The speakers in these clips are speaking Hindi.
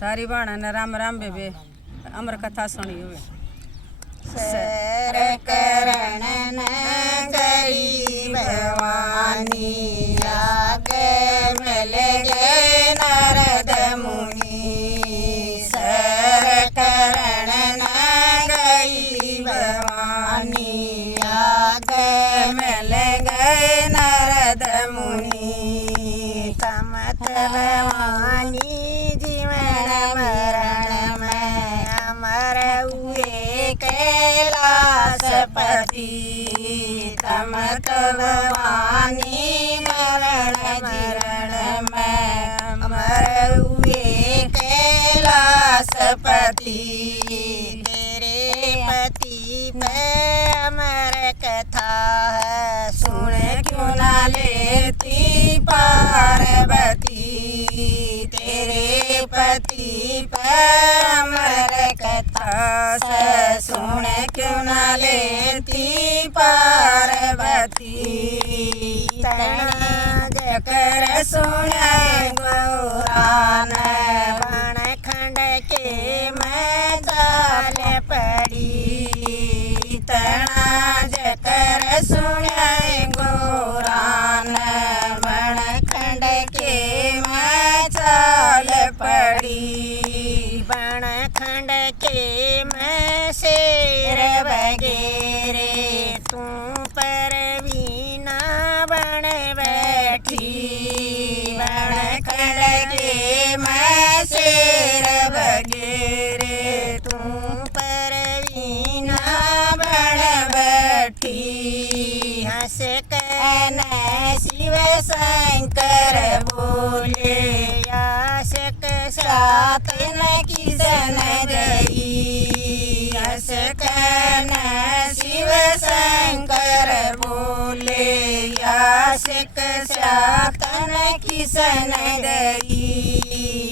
सारी बाणा ने राम राम बेबे अमर कथा सुनी हुए। सर करण न गई भवानी आगे मिल गए नारद मुनि। सर करण न गई भवानी आगे मिल गए नारद मुनि। कमत भवानी जीवन मरण में अमर हुए कैलासपति। कमत भवानी मरण में अमर हुए कैलासपति। तेरे पति में अमर कथा है सुन क्यों ना लेती पार्वती। तेरे पति पर अमर कथा से सुन क्यों ना लेती पार्वती। जकर सुन गौरान बण खंड के मैं जाल पड़ी। तना जकर सुन गौरान बण खंड के मैं चाल पड़ी। बण खंड के मैं शेर वगेरे तू पर वीना बन बैठी। बण खंड के मैं शेर वगेरे तू पर वीना बन बैठी। हंस कहन शिव शंकर बोले आशक साथ न किसन गई। हंस कहन शिव शंकर बोले आशक साथ न किसन गई।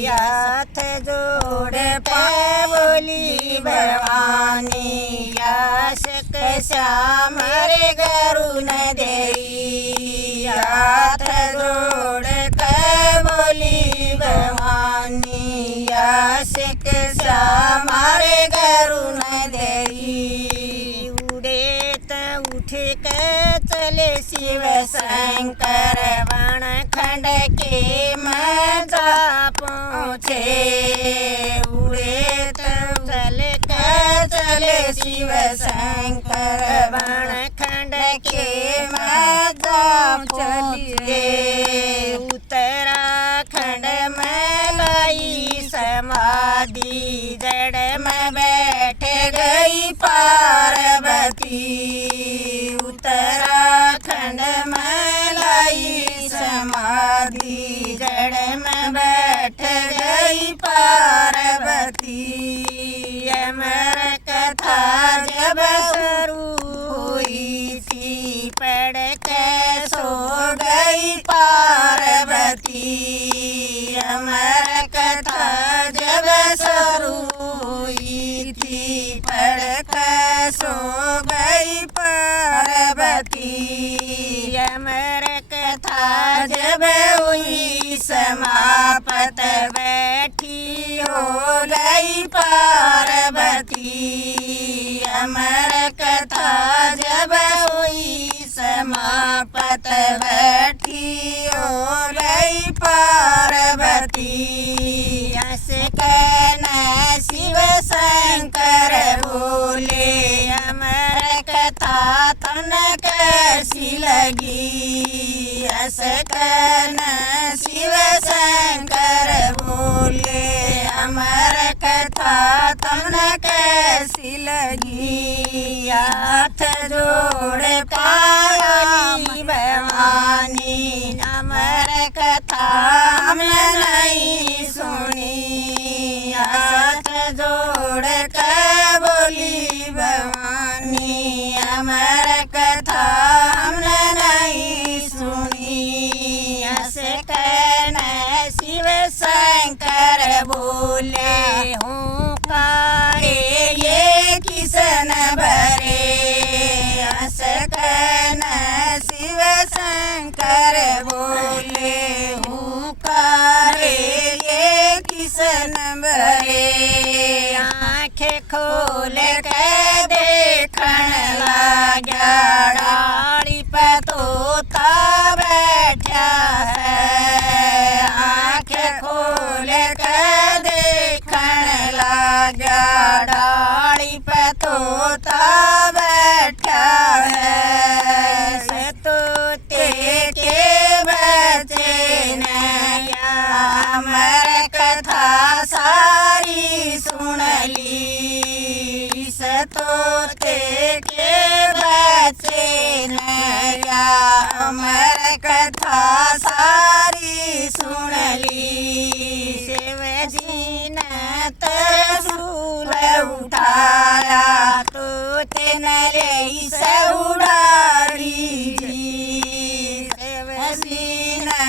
हाथ जोड़ पे बोली भवानी आशक श्याम रे गरु न देई। हाथ जोड़ के बोली भवानी आशिक श्याम रे गरु न देई। उड़े त उठ के चले शिव शंकर बण खंड के मजा पहुँचे। उड़े त चल के चले शिव शंकर बण खंड के मजा चलिए। उत्तराखंड में लाई समाधि जड़ में बैठ गई पार्वती। उत्तराखंड में लाई समाधि जड़ में बैठ गई पार्वती। अमर कथा जब शुरू हुई थी पढ़ के सो गई पार्वती। अमर कथा जब शुरू हुई थी पढ़ के सो गई पार्वती। अमर कथा जब हुई समाप्त बैठी हो गई पार्वती। अमर कथा जब हुई समाप्त बैठी हो गई पार्वती। हंस कहन शिव शंकर बोले अमर कथा तन कैसी लगी। हंस कहन शिव शंकर बोले अमर कथा तन कैसी लगी। हाथ जोड़ पाली भवानी अमर कथा हमने नहीं सुनी। हाथ जोड़ के बोली भवानी अमर कथा हमने नहीं सुनी। हंस कहन शिव शंकर बोले हूँ कारे ये किसन भरे। हंस कहन शिव शंकर बोले हूँ कारे ये किसन भरे। गया डाली पे तोता बैठा है से तोते के बच्चे नया अमर कथा सारी सुन ली से तोते के बच्चे नया अमर कथा सारी सुन ली शिव जी ने त्रिशूल उठाया तो तेन ले सउडारी जी शिव जी ने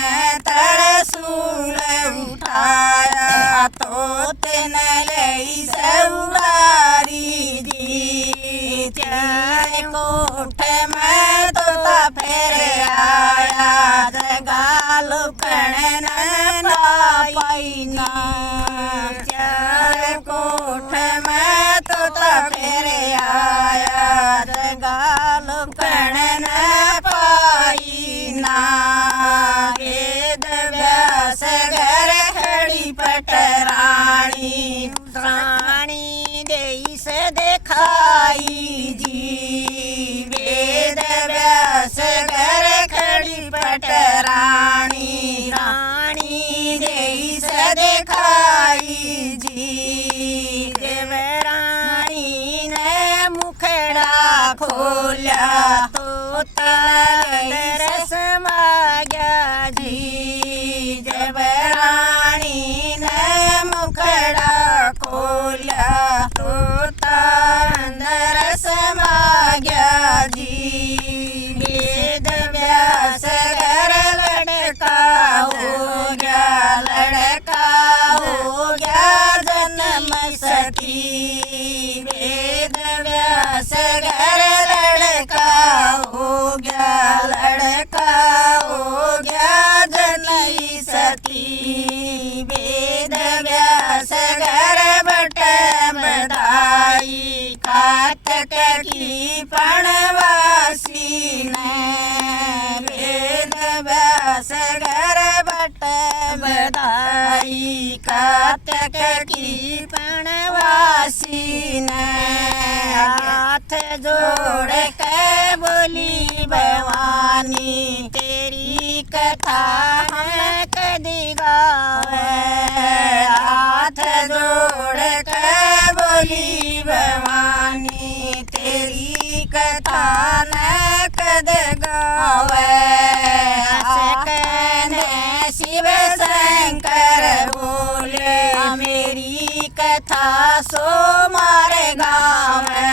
त्रिशूल उठाया तो तेन ले सउडारी जी चार कोठ में तोता फिर आया जगाल कण पाईना चार कोठ में तोता फिर आया जगाल कण पाईना वेद व्यास घर खड़ी पटरानी रानी देश दिखाई जी वेद व्यास घर खड़ी पटरानी रानी देश दिखाई जी देवरानी ने मुखड़ा खोला तो तरस माया जी देवरानी ने मुखड़ा खोला तो तरस माया जी वेद व्यास घर लड़का हो गया जन्म सखी वेद व्यास घर लड़का हो गया जनई सती वेद व्यास घर बट बधाई कातक की पणवासी ने वेद व्यास घर बट बधाई कातक की पणवासी ने हाथ जोड़ के बोली भवानी तेरी कथा हम कदी गावे हाथ जोड़ के बोली भवानी तेरी कथा न कद गावे सकने शिव शंकर बोले मेरी कथा सो मारे गावे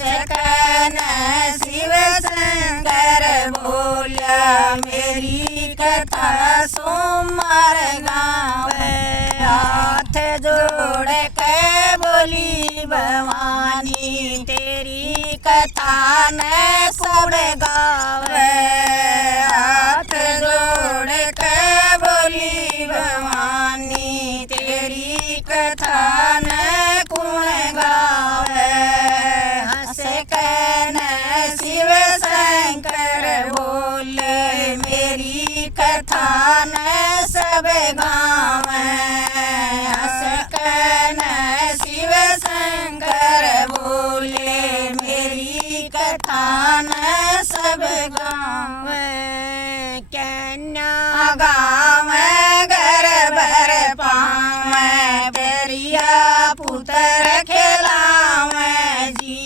सकने शिव शंकर बोले मेरी कथा सो मारे गावे हाथ जोड़ के बोली भवानी तेरी कथा न सुर गावे हाथ जोड़ के बोली भवानी तेरी कथा न कुण गावे हंस कन शिव शंकर बोले मेरी कथा न सब गावे हंस कन शिव शंकर बोले मेरी कथा न सब गावे कन्या गावे घर भर पावे पेरिया पुत्र खिलावे जी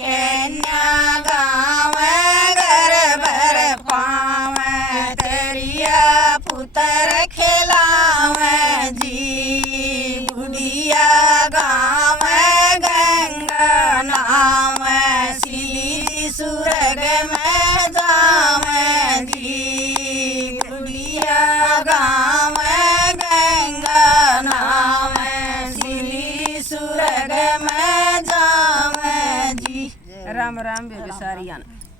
कन्या गावे घर भर पावे तेरिया पुत्र खिलावे जी बुढ़िया गावे गंगा नावे सिली सुरग में जावे जी बुढ़िया गावे गंगा नावे सिली सुरग में जावे जी राम राम बेबी सारियान।